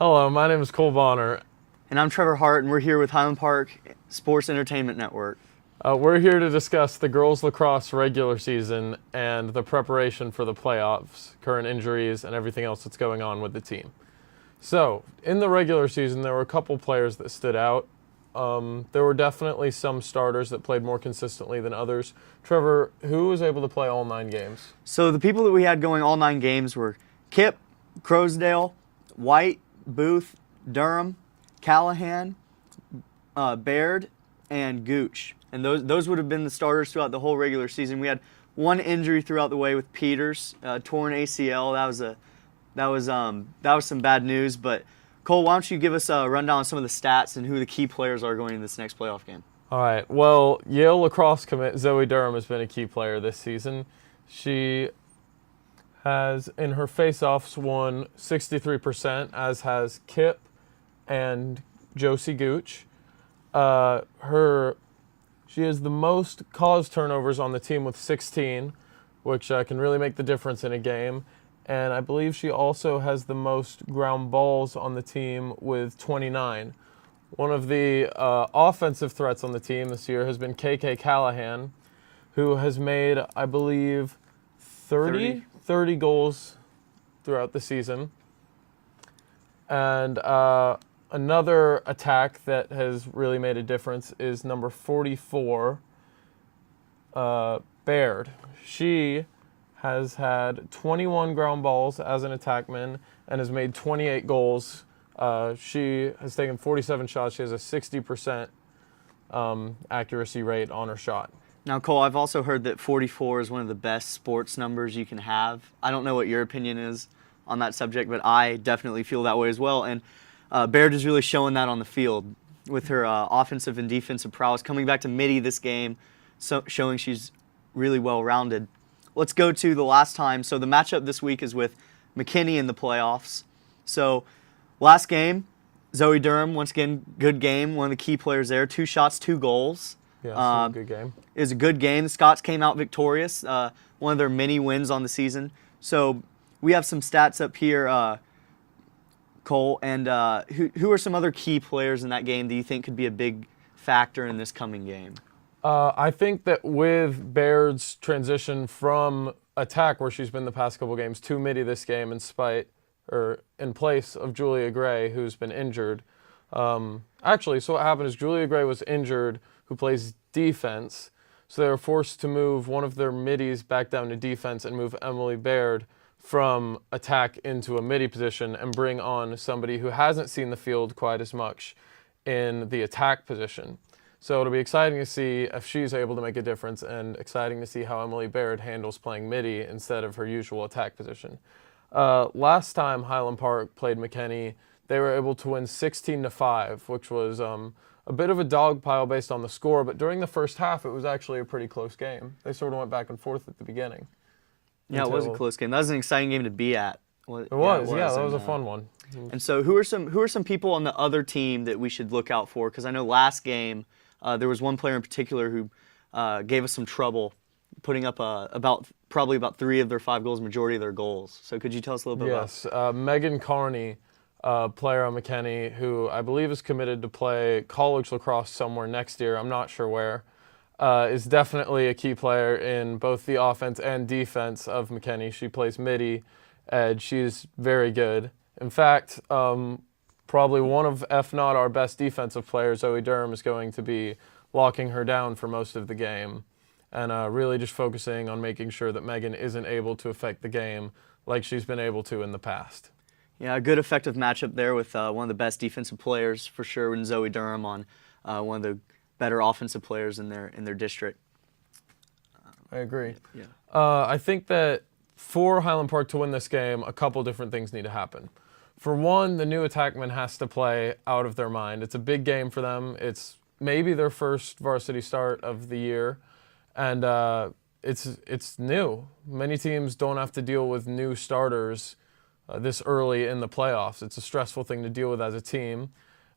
Hello, my name is Cole Bonner. And I'm Trevor Hart, and we're here with Highland Park Sports Entertainment Network. We're here to discuss the girls lacrosse regular season and the preparation for the playoffs, current injuries, and everything else that's going on with the team. So, in the regular season, there were a couple players that stood out. There were definitely some starters that played more consistently than others. Trevor, who was able to play all 9 games? So the people that we had going all 9 games were Kip, Crosdale, White, Booth, Durham, Callahan, Baird, and Gooch. And those would have been the starters throughout the whole regular season. We had one injury throughout the way with Peters, torn ACL. That was some bad news. But Cole, why don't you give us a rundown on some of the stats and who the key players are going in this next playoff game? All right. Well, Yale lacrosse commit Zoe Durham has been a key player this season. She has, in her face-offs, won 63%, as has Kip and Josie Gooch. She has the most caused turnovers on the team with 16, which can really make the difference in a game. And I believe she also has the most ground balls on the team with 29. One of the offensive threats on the team this year has been KK Callahan, who has made, I believe, 30 goals throughout the season. And another attack that has really made a difference is number 44, Baird. She has had 21 ground balls as an attackman and has made 28 goals. She has taken 47 shots. She has a 60% accuracy rate on her shot. Now, Cole, I've also heard that 44 is one of the best sports numbers you can have. I don't know what your opinion is on that subject, but I definitely feel that way as well. And Baird is really showing that on the field with her offensive and defensive prowess. Coming back to midi this game, showing she's really well-rounded. Let's go to the last time. So the matchup this week is with McKinney in the playoffs. So last game, Zoe Durham, once again, good game. One of the key players there. 2 shots, 2 goals. Yeah, good game. It was a good game. The Scots came out victorious. One of their many wins on the season. So we have some stats up here, Cole. And who are some other key players in that game that you think could be a big factor in this coming game? I think that with Baird's transition from attack, where she's been the past couple games, to midi this game in place of Julia Gray, who's been injured. Actually, so what happened is Julia Gray was injured, who plays defense. So they were forced to move one of their middies back down to defense and move Emily Baird from attack into a midi position and bring on somebody who hasn't seen the field quite as much in the attack position. So it'll be exciting to see if she's able to make a difference, and exciting to see how Emily Baird handles playing midi instead of her usual attack position. Last time Highland Park played McKinney, they were able to win 16-5, which was a bit of a dog pile based on the score, but during the first half, it was actually a pretty close game. They sort of went back and forth at the beginning. Yeah, it was a close game. That was an exciting game to be at. It was, that was a fun one. And so who are some people on the other team that we should look out for? Because I know last game there was one player in particular who gave us some trouble, putting up probably about 3 of their 5 goals, majority of their goals. So could you tell us a little bit about? Yes, Megan Carney, player on McKinney, who I believe is committed to play college lacrosse somewhere next year. I'm not sure where. Is definitely a key player in both the offense and defense of McKinney. She plays midi, edge. She's very good. In fact, probably one of, if not our best defensive players, Zoe Durham, is going to be locking her down for most of the game and really just focusing on making sure that Megan isn't able to affect the game like she's been able to in the past. Yeah, a good effective matchup there with one of the best defensive players for sure, and Zoe Durham on one of the better offensive players in their district. I agree. Yeah. I think that for Highland Park to win this game, a couple different things need to happen. For one, the new attackman has to play out of their mind. It's a big game for them. It's maybe their first varsity start of the year, and it's new. Many teams don't have to deal with new starters this early in the playoffs. It's a stressful thing to deal with as a team.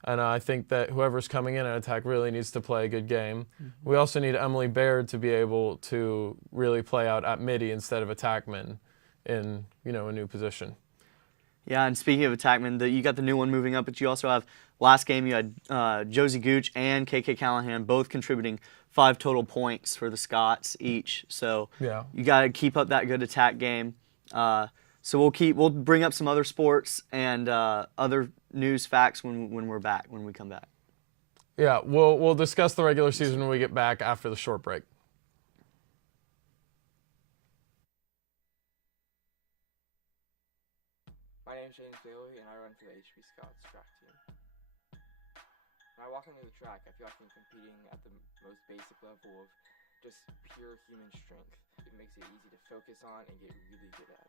And I think that whoever's coming in at attack really needs to play a good game. Mm-hmm. We also need Emily Baird to be able to really play out at midi instead of attackman in, a new position. Yeah, and speaking of attackmen, you got the new one moving up, but you also have last game you had Josie Gooch and KK Callahan both contributing 5 total points for the Scots each. So Yeah. you got to keep up that good attack game. So we'll bring up some other sports and other news facts when we come back. Yeah, we'll discuss the regular season when we get back after the short break. My name is James Bailey, and I run for the HP Scouts track team. When I walk into the track, I feel like I'm competing at the most basic level of just pure human strength. It makes it easy to focus on and get really good at.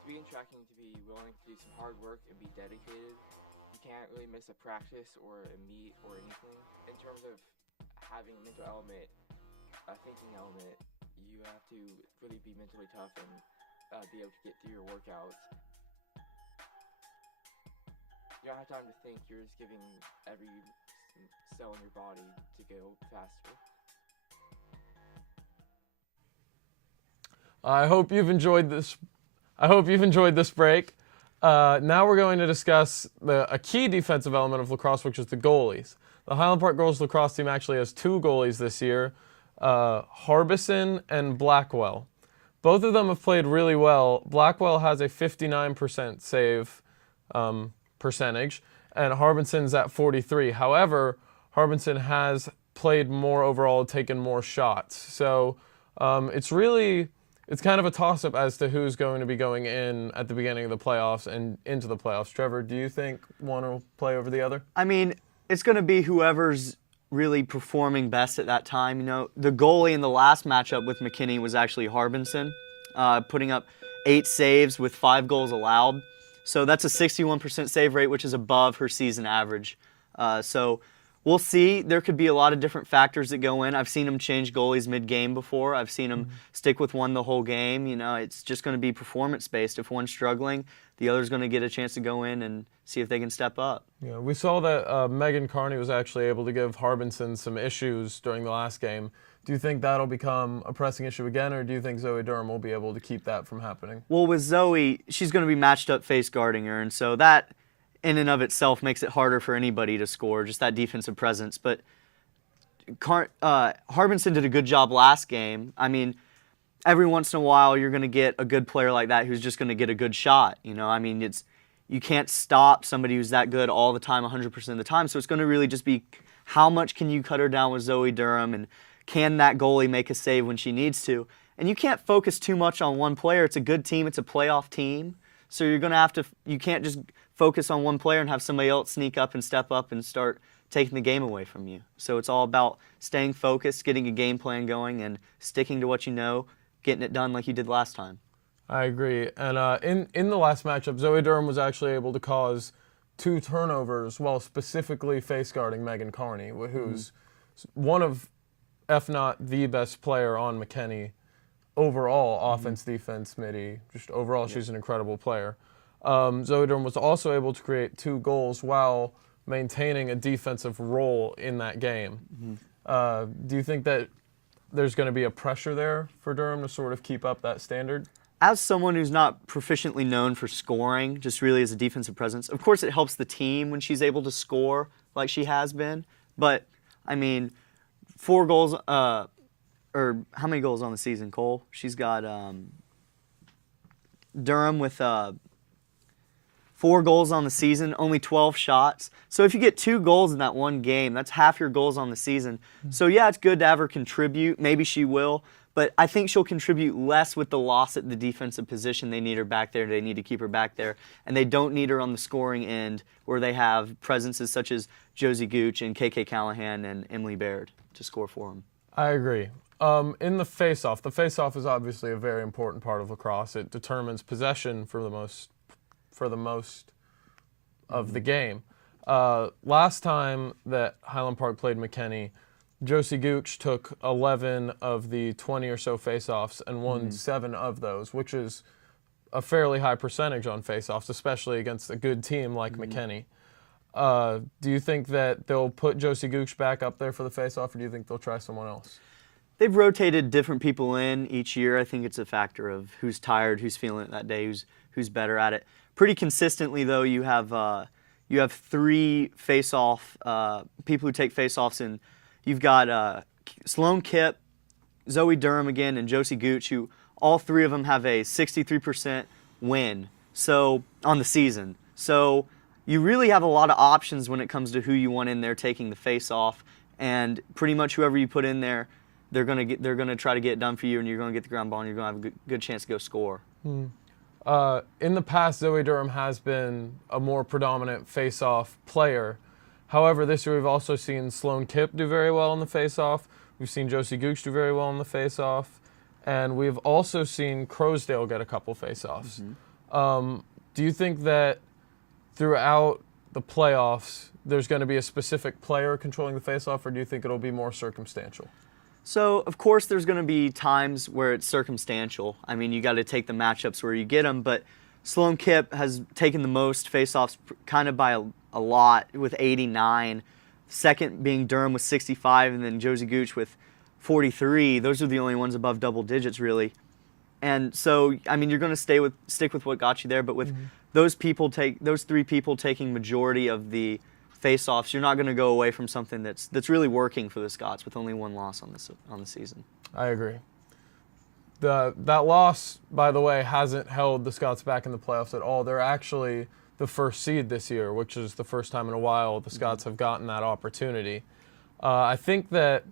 To be in track, you need to be willing to do some hard work and be dedicated. You can't really miss a practice or a meet or anything. In terms of having a mental element, a thinking element, you have to really be mentally tough and be able to get through your workouts. You don't have time to think, you're just giving every cell in your body to go faster. I hope you've enjoyed this break. Now we're going to discuss a key defensive element of lacrosse, which is the goalies. The Highland Park girls lacrosse team actually has 2 goalies this year, HPSEN and Blackwell. Both of them have played really well. Blackwell has a 59% save percentage, and HPSEN's at 43%. However, HPSEN has played more overall, taken more shots. So it's kind of a toss-up as to who's going to be going in at the beginning of the playoffs and into the playoffs. Trevor, do you think one will play over the other? I mean, it's going to be whoever's really performing best at that time. You know, the goalie in the last matchup with McKinney was actually HPSEN, putting up 8 saves with 5 goals allowed. So that's a 61% save rate, which is above her season average. So we'll see. There could be a lot of different factors that go in. I've seen them change goalies mid-game before. I've seen them stick with one the whole game. You know, it's just going to be performance-based. If one's struggling, the other's going to get a chance to go in and see if they can step up. Yeah, we saw that Megan Carney was actually able to give HPSEN some issues during the last game. Do you think that'll become a pressing issue again, or do you think Zoe Durham will be able to keep that from happening? Well, with Zoe, she's going to be matched up face guarding her, and so that in and of itself makes it harder for anybody to score, just that defensive presence. But HPSEN did a good job last game. I mean, every once in a while you're going to get a good player like that who's just going to get a good shot. You know, I mean, you can't stop somebody who's that good all the time, 100% of the time. So it's going to really just be how much can you cut her down with Zoe Durham, and can that goalie make a save when she needs to? And you can't focus too much on one player. It's a good team. It's a playoff team. So you're going to have to, you can't just focus on one player and have somebody else sneak up and step up and start taking the game away from you. So it's all about staying focused, getting a game plan going, and sticking to what you know, getting it done like you did last time. I agree. And in the last matchup, Zoe Durham was actually able to cause 2 turnovers while specifically face guarding Megan Carney, who's one of, if not the best player on McKinney overall, offense, defense, midi. Just overall, she's an incredible player. Zoe Durham was also able to create 2 goals while maintaining a defensive role in that game. Do you think that there's going to be a pressure there for Durham to sort of keep up that standard? As someone who's not proficiently known for scoring, just really as a defensive presence, of course it helps the team when she's able to score like she has been. But, I mean, 4 goals, or how many goals on the season, Cole? She's got Durham with 4 goals on the season, only 12 shots. So if you get 2 goals in that one game, that's half your goals on the season. So yeah, it's good to have her contribute. Maybe she will. But I think she'll contribute less with the loss at the defensive position. They need her back there. They need to keep her back there. And they don't need her on the scoring end where they have presences such as Josie Gooch and KK Callahan and Emily Baird to score for them. I agree. In the face-off is obviously a very important part of lacrosse. It determines possession for the most of the game. Last time that Highland Park played McKinney, Josie Gooch took 11 of the 20 or so face-offs and won 7 of those, which is a fairly high percentage on faceoffs, especially against a good team like McKinney. Do you think that they'll put Josie Gooch back up there for the faceoff, or do you think they'll try someone else? They've rotated different people in each year. I think it's a factor of who's tired, who's feeling it that day, who's better at it. Pretty consistently, though, you have 3 face-off people who take face-offs, and you've got Sloan Kipp, Zoe Durham again, and Josie Gooch, who all 3 of them have a 63% win on the season. So you really have a lot of options when it comes to who you want in there taking the face-off, and pretty much whoever you put in there, they're gonna try to get it done for you, and you're gonna get the ground ball, and you're gonna have a good chance to go score. In the past, Zoe Durham has been a more predominant face-off player. However, this year we've also seen Sloan Kipp do very well on the face-off. We've seen Josie Gooch do very well on the face-off. And we've also seen Crowsdale get a couple face-offs. Do you think that throughout the playoffs there's going to be a specific player controlling the face-off, or do you think it'll be more circumstantial? So, of course, there's going to be times where it's circumstantial. I mean, you got to take the matchups where you get them, but Sloan Kipp has taken the most face-offs kind of by a lot with 89. Second being Durham with 65, and then Josie Gooch with 43. Those are the only ones above double digits, really. And so, I mean, you're going to stick with what got you there, but with those 3 people taking majority of the face-offs, you're not going to go away from something that's really working for the Scots with only 1 loss on the season. I agree. That loss, by the way, hasn't held the Scots back in the playoffs at all. They're actually the first seed this year, which is the first time in a while the Scots have gotten that opportunity. I think that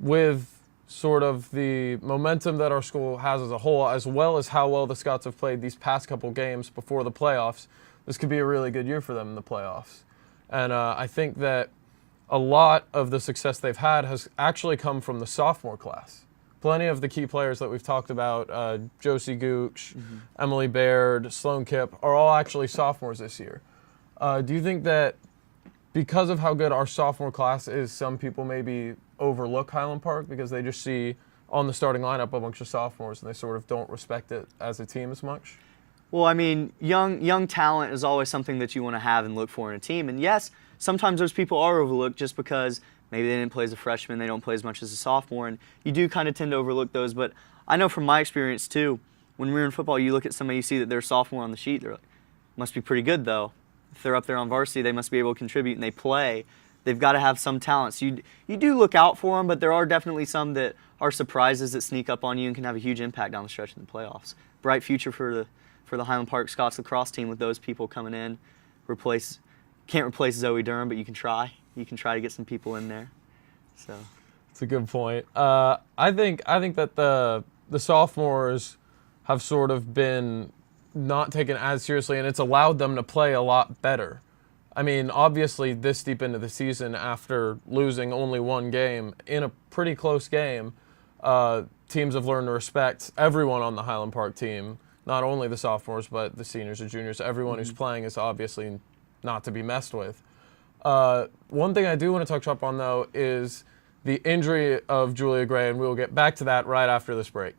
with sort of the momentum that our school has as a whole, as well as how well the Scots have played these past couple games before the playoffs, this could be a really good year for them in the playoffs. And I think that a lot of the success they've had has actually come from the sophomore class. Plenty of the key players that we've talked about, Josie Gooch, Emily Baird, Sloan Kipp, are all actually sophomores this year. Do you think that because of how good our sophomore class is, some people maybe overlook Highland Park because they just see on the starting lineup a bunch of sophomores and they sort of don't respect it as a team as much? Well, I mean, young talent is always something that you want to have and look for in a team. And yes, sometimes those people are overlooked just because maybe they didn't play as a freshman, they don't play as much as a sophomore, and you do kind of tend to overlook those. But I know from my experience too, when we're in football, you look at somebody, you see that they're a sophomore on the sheet, they're like, must be pretty good though. If they're up there on varsity, they must be able to contribute, and they play. They've got to have some talent. So you do look out for them, but there are definitely some that are surprises that sneak up on you and can have a huge impact down the stretch in the playoffs. Bright future for the Highland Park Scots lacrosse team with those people coming in. Can't replace Zoe Durham, but you can try. You can try to get some people in there. So That's a good point. I think that the sophomores have sort of been not taken as seriously, and it's allowed them to play a lot better. I mean, obviously, this deep into the season, after losing only 1 game in a pretty close game, teams have learned to respect everyone on the Highland Park team, not only the sophomores, but the seniors and juniors. Everyone who's playing is obviously not to be messed with. One thing I do want to touch up on, though, is the injury of Julia Gray, and we'll get back to that right after this break.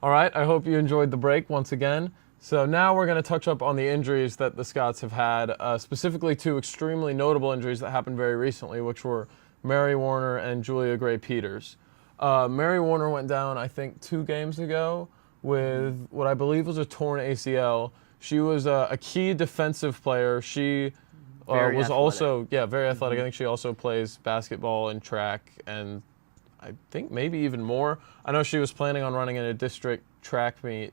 All right, I hope you enjoyed the break once again. So now we're going to touch up on the injuries that the Scots have had, specifically two extremely notable injuries that happened very recently, which were Mary Warner and Julia Gray-Peters. Mary Warner went down, I think, 2 games ago with what I believe was a torn ACL. She was a key defensive player. She Very was athletic. also, very athletic. I think she also plays basketball and track, and I think maybe even more. I know she was planning on running in a district track meet,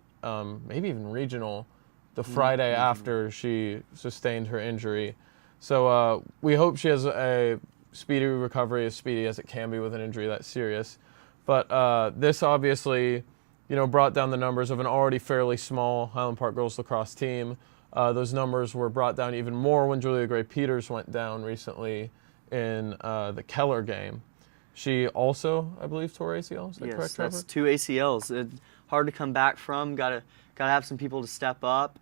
maybe even regional, the Friday after she sustained her injury. So we hope she has a speedy recovery, as speedy as it can be with an injury that serious. But this obviously, brought down the numbers of an already fairly small Highland Park girls lacrosse team. Those numbers were brought down even more when Julia Gray-Peters went down recently in the Keller game. She also, I believe, tore ACL. Is that correct, Trevor? That's 2 ACLs. Hard to come back from. Gotta have some people to step up.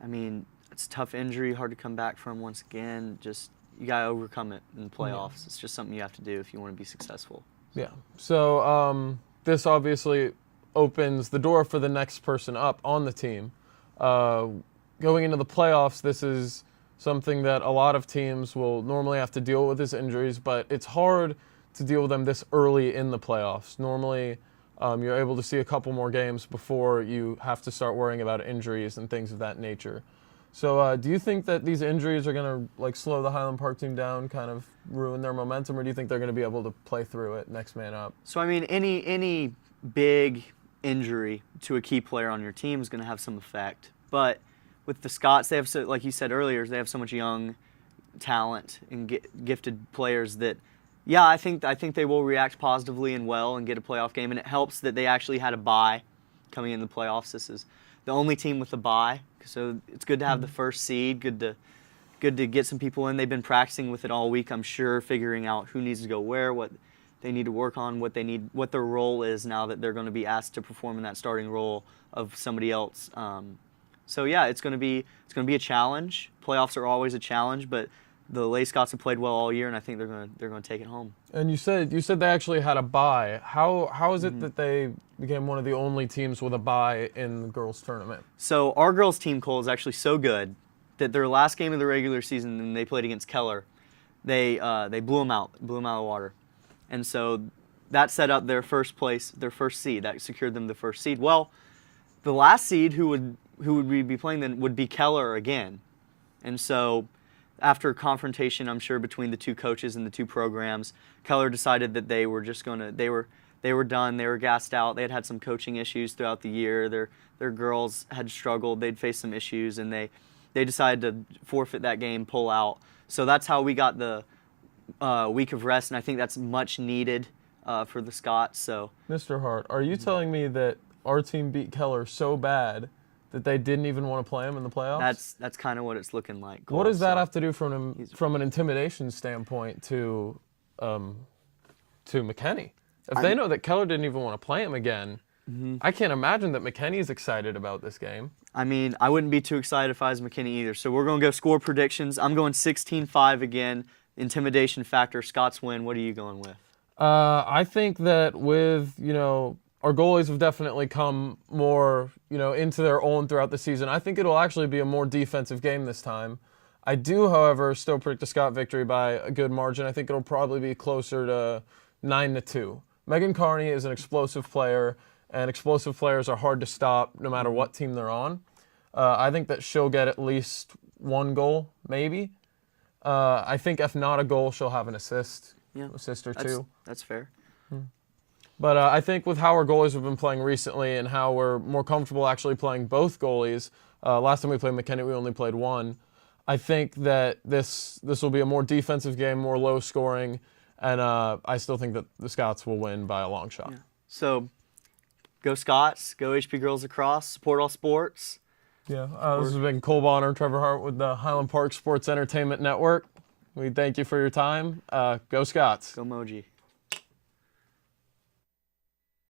It's a tough injury, hard to come back from once again. Just you gotta overcome it in the playoffs. It's just something you have to do if you want to be successful. Yeah. So this obviously opens the door for the next person up on the team. Going into the playoffs, this is something that a lot of teams will normally have to deal with, is injuries, but it's hard to deal with them this early in the playoffs. Normally, you're able to see a couple more games before you have to start worrying about injuries and things of that nature. So do you think that these injuries are going to slow the Highland Park team down, kind of ruin their momentum, or do you think they're going to be able to play through it, next man up? So any big injury to a key player on your team is going to have some effect. But with the Scots, they have, like you said earlier, they have so much young talent and gifted players that, I think they will react positively and well and get a playoff game. And it helps that they actually had a bye coming in the playoffs. This is the only team with a bye, so it's good to have the first seed. Good to get some people in. They've been practicing with it all week, I'm sure, figuring out who needs to go where, what they need to work on, what their role is now that they're going to be asked to perform in that starting role of somebody else. So it's going to be a challenge. Playoffs are always a challenge, but the Lay Scots have played well all year, and I think they're going to take it home. And you said they actually had a bye. How is it that they became one of the only teams with a bye in the girls' tournament? So our girls' team, Cole, is actually so good that their last game of the regular season, and they played against Keller, they blew them out of the water, and so that set up their first seed. That secured them the first seed. Well, the last seed who would we be playing then would be Keller again, and so after a confrontation, I'm sure, between the two coaches and the two programs, Keller decided that they were just they were done. They were gassed out. They had some coaching issues throughout the year. Their girls had struggled. They'd faced some issues, and they decided to forfeit that game, pull out. So that's how we got the week of rest, and I think that's much needed for the Scots. So, Mr. Hart, are you telling me that our team beat Keller so bad that they didn't even want to play him in the playoffs? That's kind of what it's looking like, Cole. What does that have to do from an intimidation standpoint to McKinney? If they know that Keller didn't even want to play him again, I can't imagine that McKinney's excited about this game. I wouldn't be too excited if I was McKinney either. So we're going to go score predictions. I'm going 16-5 again. Intimidation factor, Scots win. What are you going with? I think that with, our goalies have definitely come more, into their own throughout the season. I think it'll actually be a more defensive game this time. I do, however, still predict a Scot victory by a good margin. I think it'll probably be closer to 9-2. Megan Carney is an explosive player, and explosive players are hard to stop no matter what team they're on. I think that she'll get at least 1 goal, maybe. I think if not a goal, she'll have an assist, assist or 2. That's fair. But I think with how our goalies have been playing recently and how we're more comfortable actually playing both goalies, last time we played McKinney, we only played 1. I think that this will be a more defensive game, more low scoring, and I still think that the Scots will win by a long shot. Yeah. So, go Scots, go HP Girls Lacrosse, support all sports. Yeah, this has been Cole Bonner, Trevor Hart with the Highland Park Sports Entertainment Network. We thank you for your time. Go Scots. Go Moji.